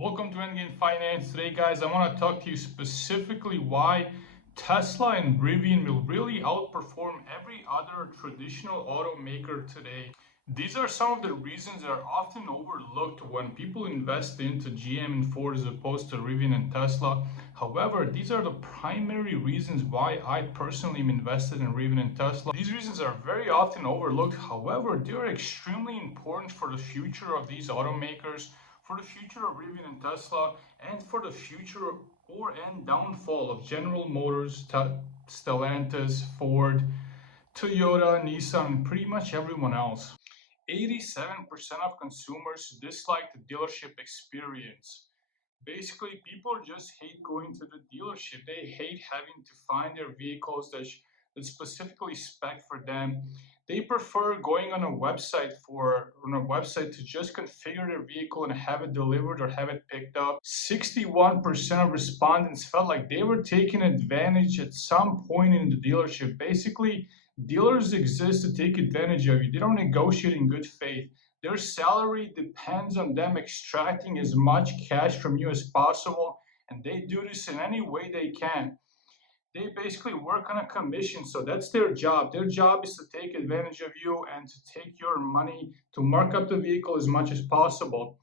Welcome to Endgame Finance. Today, guys, I want to talk to you specifically why Tesla and Rivian will really outperform every other traditional automaker today. These are some of the reasons that are often overlooked when people invest into GM and Ford as opposed to Rivian and Tesla. However, these are the primary reasons why I personally am invested in Rivian and Tesla. These reasons are very often overlooked. However, they are extremely important for the future of these automakers, for the future of Rivian and Tesla, and for the future and downfall of General Motors, Stellantis, Ford, Toyota, Nissan, and pretty much everyone else. 87% of consumers dislike the dealership experience. Basically, people just hate going to the dealership. They hate having to find their vehicles that specifically spec for them. They prefer going on a website to just configure their vehicle and have it delivered or have it picked up. 61% of respondents felt like they were taken advantage at some point in the dealership. Basically, dealers exist to take advantage of you. They don't negotiate in good faith. Their salary depends on them extracting as much cash from you as possible, and they do this in any way they can. They basically work on a commission, so that's their job. Their job is to take advantage of you and to take your money to mark up the vehicle as much as possible.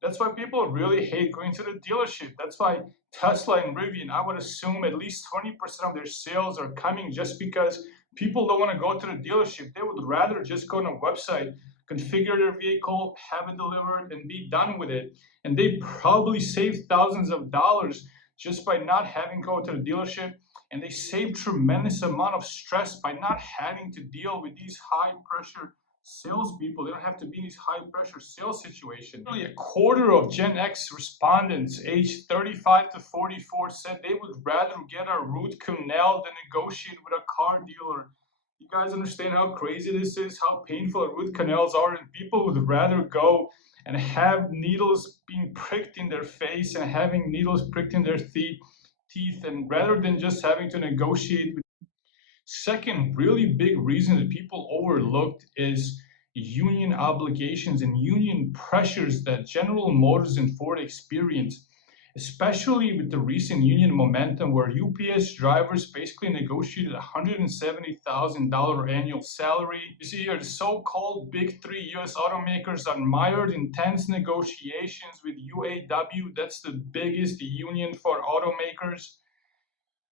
That's why people really hate going to the dealership. That's why Tesla and Rivian, I would assume at least 20% of their sales are coming just because people don't want to go to the dealership. They would rather just go on a website, configure their vehicle, have it delivered, and be done with it. And they probably save thousands of dollars just by not having to go to the dealership. And they save tremendous amount of stress by not having to deal with these high pressure salespeople. They don't have to be in these high pressure sales situations. Nearly a quarter of Gen X respondents aged 35 to 44 said they would rather get a root canal than negotiate with a car dealer. You guys understand how crazy this is, how painful root canals are, and people would rather go and have needles being pricked in their face and having needles pricked in their teeth, and rather than just having to negotiate with. Second, really big reason that people overlooked is union obligations and union pressures that General Motors and Ford experience, especially with the recent union momentum where UPS drivers basically negotiated $170,000 annual salary. You see here, the so-called big three US automakers are mired in tense negotiations with UAW. That's the biggest union for automakers.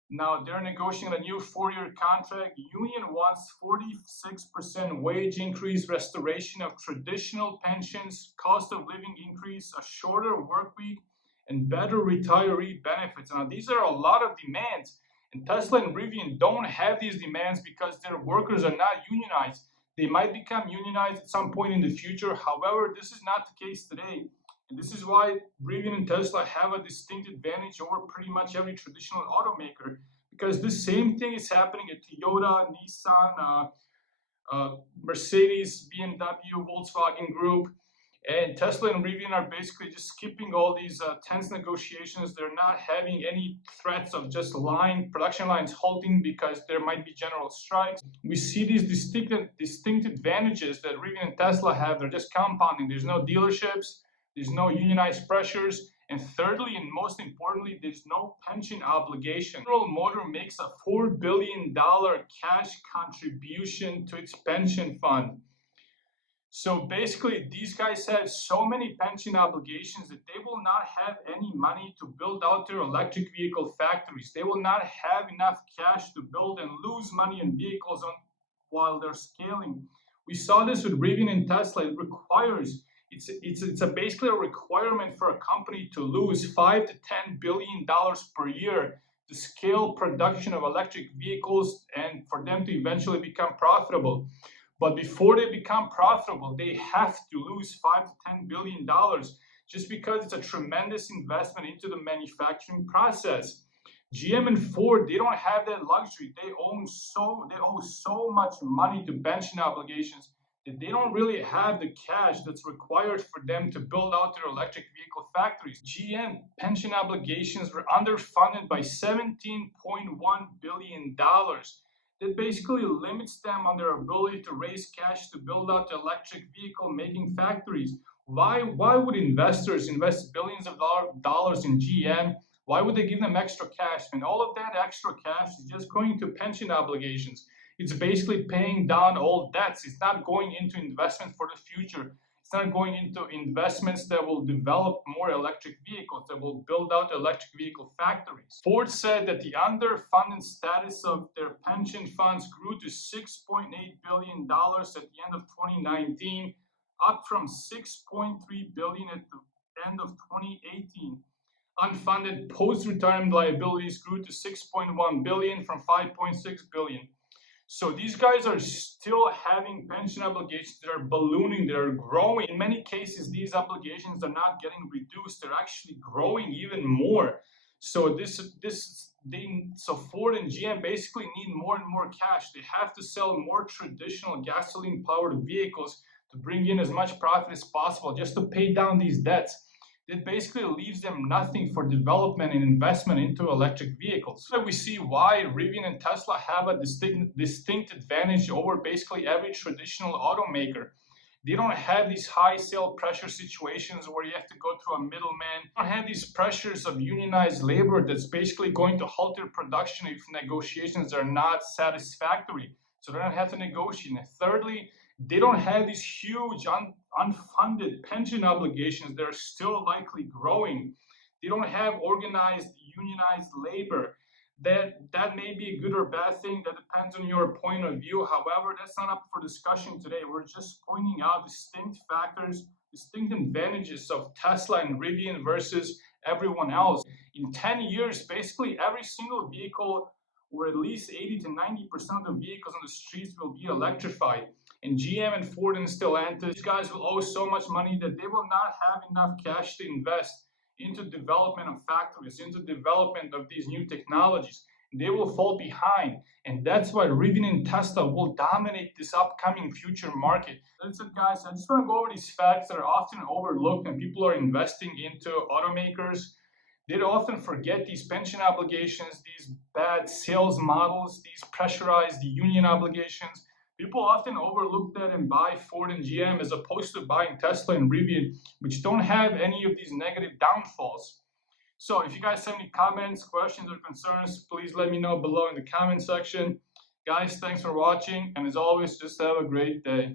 Now they're negotiating a new 4-year contract. Union wants 46% wage increase, restoration of traditional pensions, cost of living increase, a shorter work week, and better retiree benefits. Now these are a lot of demands, and Tesla and Rivian don't have these demands because their workers are not unionized. They might become unionized at some point in the future. However, this is not the case today. And this is why Rivian and Tesla have a distinct advantage over pretty much every traditional automaker, because the same thing is happening at Toyota, Nissan, Mercedes, BMW, Volkswagen Group. And Tesla and Rivian are basically just skipping all these tense negotiations. They're not having any threats of just production lines halting because there might be general strikes. We see these distinct advantages that Rivian and Tesla have. They're just compounding. There's no dealerships. There's no unionized pressures. And thirdly, and most importantly, there's no pension obligation. General Motors makes a $4 billion cash contribution to its pension fund. So basically, these guys have so many pension obligations that they will not have any money to build out their electric vehicle factories. They will not have enough cash to build and lose money in vehicles while they're scaling. We saw this with Rivian and Tesla. It requires basically a requirement for a company to lose $5 to $10 billion per year to scale production of electric vehicles and for them to eventually become profitable. But before they become profitable, they have to lose $5 to $10 billion just because it's a tremendous investment into the manufacturing process. GM and Ford, they don't have that luxury. They owe so much money to pension obligations that they don't really have the cash that's required for them to build out their electric vehicle factories. GM pension obligations were underfunded by $17.1 billion. That basically limits them on their ability to raise cash to build out the electric vehicle making factories. Why would investors invest billions of dollars in GM? Why would they give them extra cash? And all of that extra cash is just going to pension obligations. It's basically paying down old debts. It's not going into investment for the future. It's not going into investments that will develop more electric vehicles, that will build out electric vehicle factories. Ford said that the underfunded status of their pension funds grew to $6.8 billion at the end of 2019, up from 6.3 billion at the end of 2018. Unfunded post-retirement liabilities grew to 6.1 billion from 5.6 billion. So these guys are still having pension obligations that are ballooning, that are growing. In many cases, these obligations are not getting reduced; they're actually growing even more. So so Ford and GM basically need more and more cash. They have to sell more traditional gasoline-powered vehicles to bring in as much profit as possible, just to pay down these debts. It basically leaves them nothing for development and investment into electric vehicles. So we see why Rivian and Tesla have a distinct advantage over basically every traditional automaker. They don't have these high sale pressure situations where you have to go through a middleman. They don't have these pressures of unionized labor that's basically going to halt their production if negotiations are not satisfactory. So they don't have to negotiate. And thirdly, they don't have these huge unfunded pension obligations that are still likely growing. They don't have organized unionized labor. That may be a good or bad thing. That depends on your point of view. However, that's not up for discussion today. We're just pointing out distinct factors, distinct advantages of Tesla and Rivian versus everyone else. In 10 years, basically every single vehicle, or at least 80 to 90% of the vehicles on the streets, will be electrified. And GM and Ford and Stellantis, these guys will owe so much money that they will not have enough cash to invest into development of factories, into development of these new technologies. They will fall behind. And that's why Rivian and Tesla will dominate this upcoming future market. That's it, guys. I just want to go over these facts that are often overlooked when people are investing into automakers. They often forget these pension obligations, these bad sales models, these pressurized union obligations. People often overlook that and buy Ford and GM as opposed to buying Tesla and Rivian, which don't have any of these negative downfalls. So if you guys have any comments, questions, or concerns, please let me know below in the comment section. Guys, thanks for watching, and as always, just have a great day.